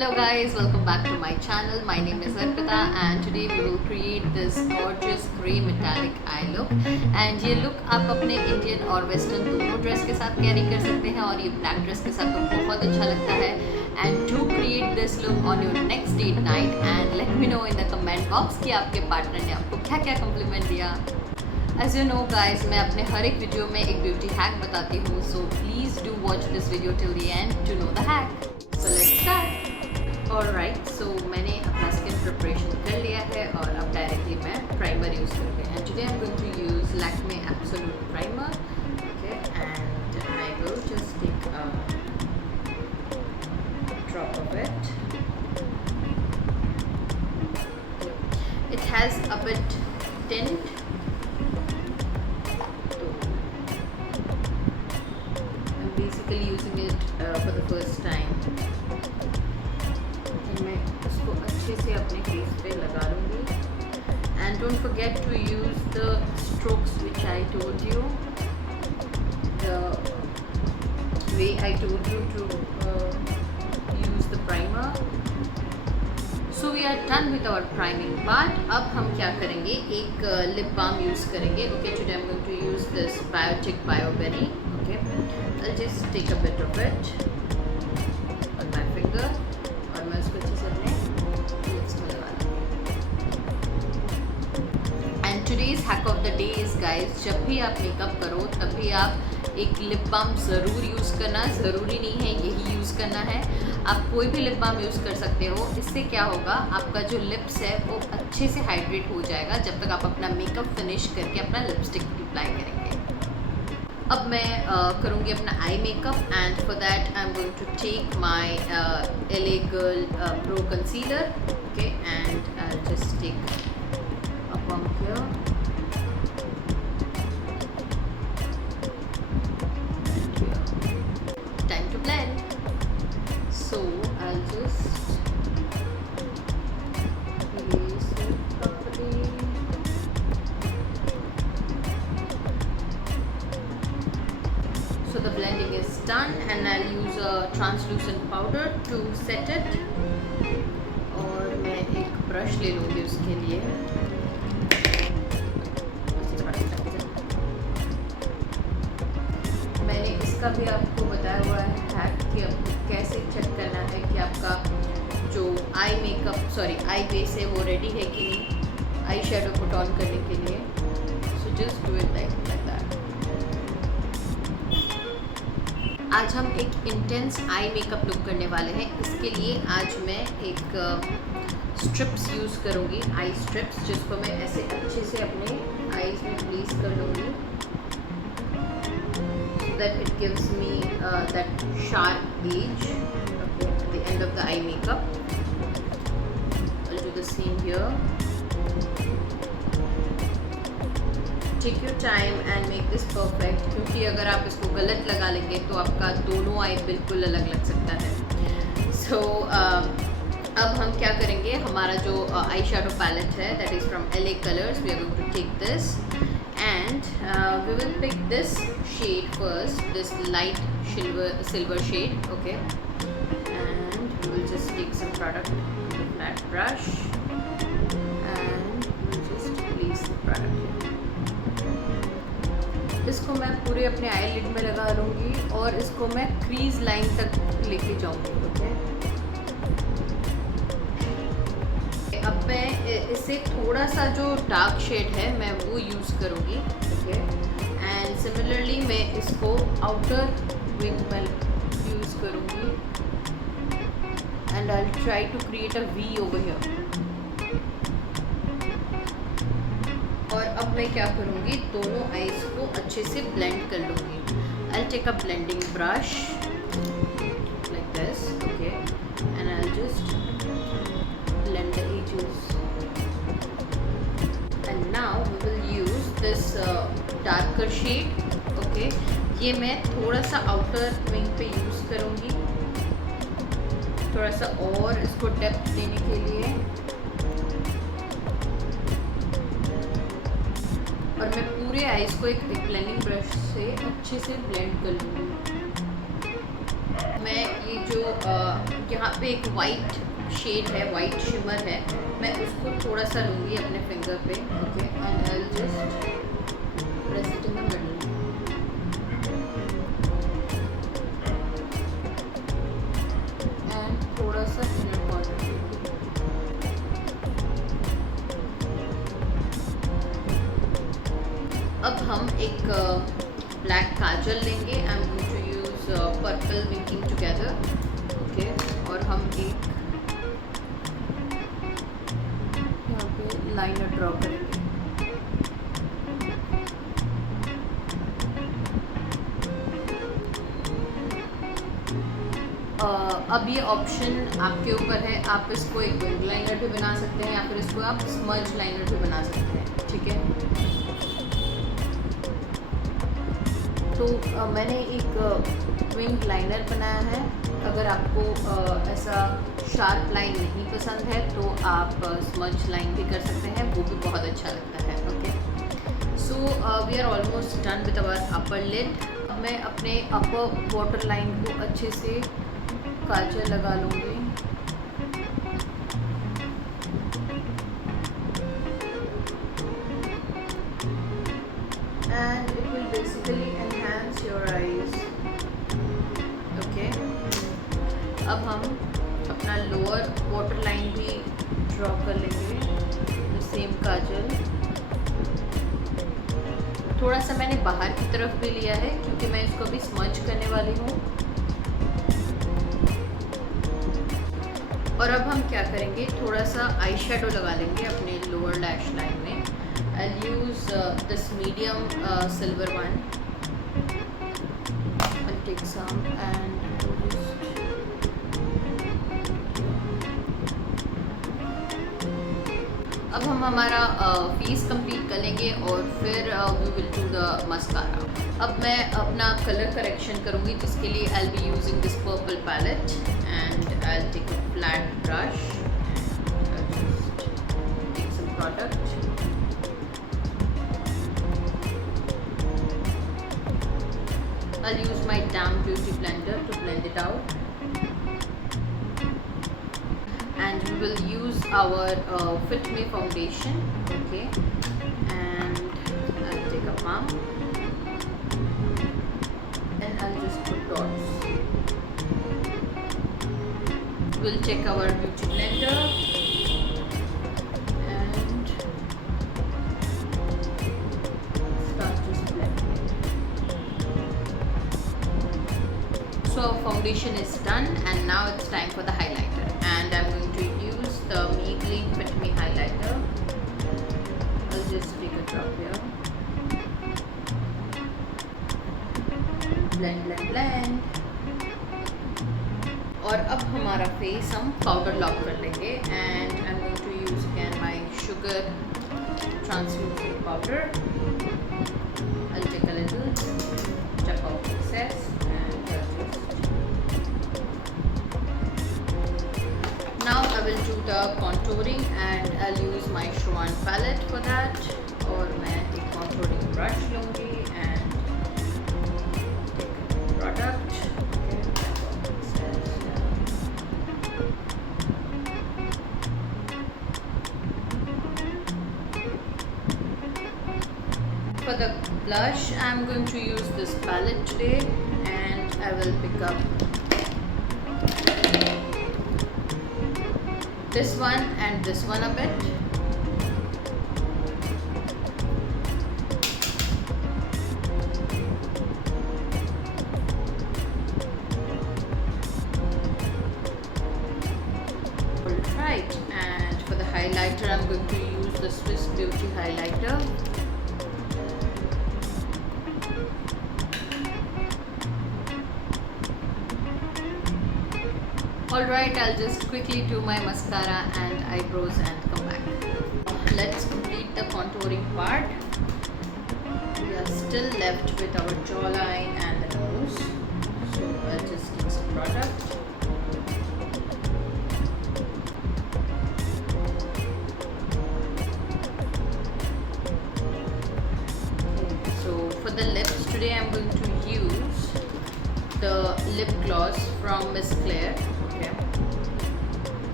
Hello guys, welcome back to my channel. My name is Arpita and today we will create this gorgeous grey metallic eye look. And ये look आप अपने Indian और western दोनों dress के साथ carry कर सकते हैं और ये ब्लैक ड्रेस के साथ तो बहुत अच्छा लगता है. And to create this look on your next date night and let me know in the comment box कि आपके पार्टनर ने आपको क्या क्या कॉम्प्लीमेंट दिया. As you know guys, मैं अपने हर एक वीडियो में एक ब्यूटी हैक बताती हूँ, so please do watch this video till the end to know the hack. So let's start. Alright, so मैंने अपना स्किन प्रिपरेशन कर लिया है और अब डायरेक्टली मैं प्राइमर यूज़ करूँगी. And today I'm going to use Lakme Absolute Primer. Okay, and I will just take a drop of it. It has a bit tint. I'm basically using it for the first time. मैं इसको अच्छे से अपने face पे लगा लूँगी. And don't forget to use the strokes which I told you, the way I told you to use the primer. So we are done with our priming part. अब हम क्या करेंगे, एक lip balm use करेंगे. Okay, today I'm going to use this Biotic Bio Berry. Okay, I'll just take a bit of it on my finger. मैं उसको अच्छे से अपने लिप्स में लगा लूँगी. And today's hack of the day is guys, जब भी आप मेकअप करो तभी आप एक लिप बाम ज़रूर यूज़ करना. ज़रूरी नहीं है यही यूज़ करना है, आप कोई भी लिप बाम यूज़ कर सकते हो. इससे क्या होगा, आपका जो लिप्स है वो अच्छे से हाइड्रेट हो जाएगा जब तक आप अपना मेकअप फिनिश करके अपना लिपस्टिक अप्लाई करेंगे. अब मैं करूँगी अपना eye makeup and for that I am going to take my LA Girl Pro Concealer. Okay, and I'll just take a pump here. And here. Time to blend. So I'll just place it properly. So the blending is done and I'll use a translucent powder to set it. और मैं एक brush ले लूँगी उसके लिए. मैंने इसका भी आपको बताया हुआ है हैक कि आपको कैसे चेक करना है कि आपका जो आई मेकअप आई बेस है वो रेडी है कि नहीं आई शेडो पुट ऑन करने के लिए. So just do it like that. आज हम एक इंटेंस आई मेकअप लुक करने वाले हैं. इसके लिए आज मैं एक स्ट्रिप्स यूज़ करूँगी, आई स्ट्रिप्स, जिसको मैं ऐसे अच्छे से अपने आईज में प्लेस कर लूँगी. That it gives me that sharp edge at the end of the eye makeup. I'll do the same here. Take your time and make this perfect, क्योंकि अगर आप इसको गलत लगा लेंगे तो आपका दोनों आई बिल्कुल अलग लग सकता है. सो अब हम क्या करेंगे, हमारा जो आई शेडो पैलेट है that is from LA Colors. We are going to take this and we will pick this shade first, this light silver shade. Okay, and we will just take some product with flat brush and we will just place the product. इसको मैं पूरे अपने आई lid में लगा लूँगी और इसको मैं क्रीज लाइन तक लेके जाऊँगी. ओके, अब मैं इससे थोड़ा सा जो डार्क शेड है मैं वो यूज़ करूँगी. ओके, एंड सिमिलरली मैं इसको आउटर विंग में यूज़ करूँगी and I will try to create a V over here. और अब मैं क्या करूँगी, दोनों आईज को अच्छे से ब्लेंड कर लूँगी. I'll take a blending brush like this, okay, and I'll just blend the edges. And now we will use this darker shade. Okay, ये मैं थोड़ा सा outer wing पे यूज़ करूँगी, थोड़ा सा और इसको डेप्थ देने के लिए. और मैं पूरे आईज को एक ब्लेंडिंग ब्रश से अच्छे से ब्लेंड कर लूँगी. मैं ये जो यहाँ पे एक वाइट शेड है, वाइट शिमर है, मैं उसको थोड़ा सा लूँगी अपने फिंगर पे, okay, and I will just press it in the middle. And थोड़ा सा इनर कॉर्नर। अब हम एक ब्लैक काजल लेंगे। I am going to use purple winking together, okay, और हम एक यहाँ पे लाइनर ड्रॉ करेंगे। अब ये ऑप्शन आपके ऊपर है, आप इसको एक विंग लाइनर भी बना सकते हैं या फिर इसको आप स्मज लाइनर भी बना सकते हैं, ठीक है। तो मैंने एक विंग लाइनर बनाया है। अगर आपको ऐसा शार्प लाइन नहीं पसंद है तो आप स्मज लाइन भी कर सकते हैं, वो भी बहुत अच्छा लगता है, okay. So we are almost done with our upper lid. अब मैं अपने अपर वाटर लाइन को अच्छे से काजल लगा लूँगी। And it will basically enhance your eyes, okay। अब हम अपना लोअर वाटर लाइन भी ड्रॉ कर लेंगे, सेम काजल। थोड़ा सा मैंने बाहर की तरफ भी लिया है क्योंकि मैं इसको अभी स्मज करने वाली हूँ। और अब हम क्या करेंगे, थोड़ा सा आई शेडो लगा लेंगे अपने लोअर लैश लाइन में। I'll use this medium silver one. I'll take some and अब हम हमारा फेस कंप्लीट कर लेंगे और फिर we will do the mascara. अब मैं अपना कलर करेक्शन करूँगी, जिसके लिए I'll be using this purple palette and I'll take a flat brush and I'll just take some product. I'll use my damp beauty blender to blend it out, and we will use our Fit Me foundation, okay, and I'll take a pump and I'll just put dots. We'll check our beauty blender and start just blending it. So our foundation is done and now it's time for the highlighter, and I'm going to use the Maybelline Fit Me highlighter. I'll just take a drop here. Blend, blend, blend. और अब हमारा face हम powder lock कर लेंगे, and I'm going to use again my sugar translucent powder. I'll take a little, check out excess. Now I will do the contouring and I'll use my Schwan palette for that. और मैं एक contouring brush लूँगी and take a product. For the blush, I'm going to use this palette today, and I will pick up this one and this one a bit. Alright, and for the highlighter, I'm going to use the Swiss Beauty highlighter. Alright, I'll just quickly do my mascara and eyebrows and come back. Let's complete the contouring part. We are still left with our jawline and the nose. So I'll just take some product. Okay, so for the lips today I'm going to use the lip gloss from Miss Claire. Okay.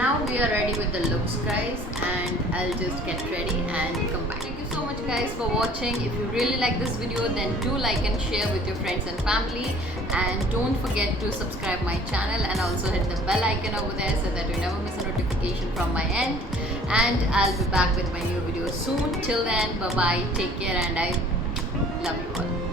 Now we are ready with the looks, guys, and I'll just get ready and come back. Thank you so much, guys, for watching. If you really like this video, then do like and share with your friends and family, and don't forget to subscribe my channel and also hit the bell icon over there so that you never miss a notification from my end. And I'll be back with my new video soon. Till then, bye bye, take care, and I love you all.